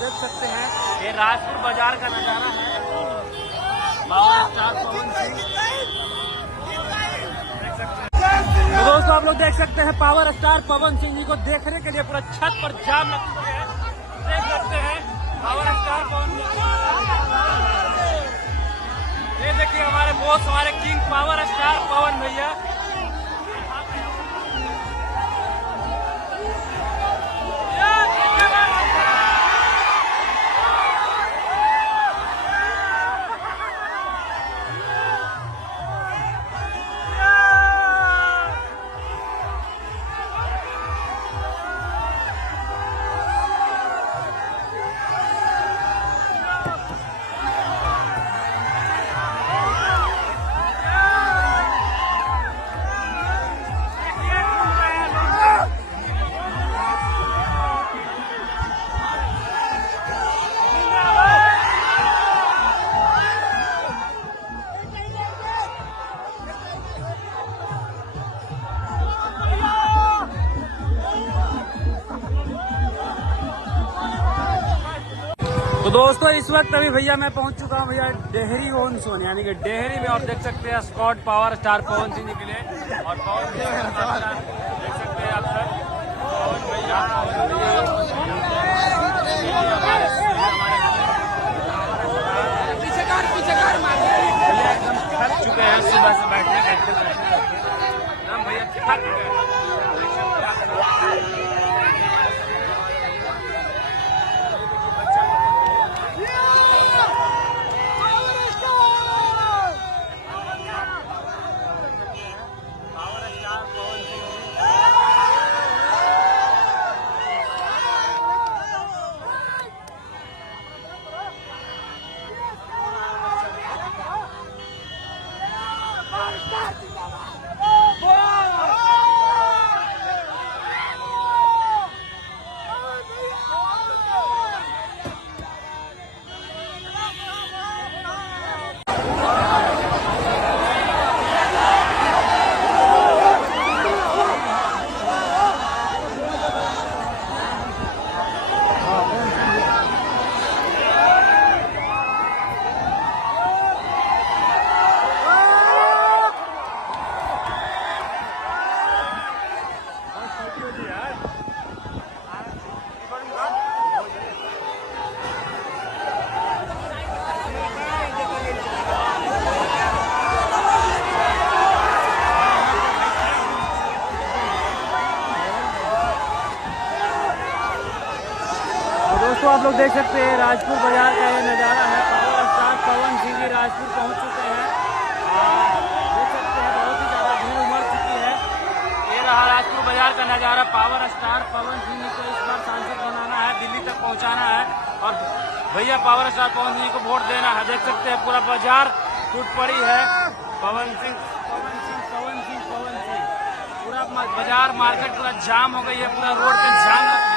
देख सकते हैं ये राजपुर बाजार का नजारा है। पावर स्टार पवन सिंह तो दोस्तों आप लोग देख सकते हैं पावर स्टार पवन सिंह जी को देखने के लिए पूरा छत पर जाम लग चुके हैं। देख सकते हैं पावर स्टार पवन सिंह, ये देखिए हमारे बॉस, हमारे किंग पावर स्टार पवन भैया। तो दोस्तों इस वक्त अभी भैया मैं पहुंच चुका हूं भैया डेहरी ओन सोन यानी कि डेहरी में, और देख सकते हैं Scott power star Pawan Singh ji के लिए। और पवन सिंह देख सकते हैं आप सब, पवन भैया एकदम थक चुके हैं सुबह से बैठने भैया थक चुके हैं। दोस्तों आप लोग देख सकते हैं राजपुर बाजार का ये नज़ारा है। पावर स्टार पवन सिंह जी राजपुर पहुंच चुके हैं। देख सकते हैं बहुत ही ज़्यादा भीड़ उमड़ चुकी है। ये रहा राजपुर बाजार का नज़ारा। पावर स्टार पवन सिंह जी को इस बार सांसद बनाना है, दिल्ली तक पहुंचाना है और भैया पावर स्टार पवन सिंह जी को वोट देना है। देख सकते हैं पूरा बाजार टूट पड़ी है। पवन सिंह पवन सिंह पवन सिंह पवन सिंह, पूरा बाजार मार्केट पूरा जाम हो गई है, पूरा रोड पे जाम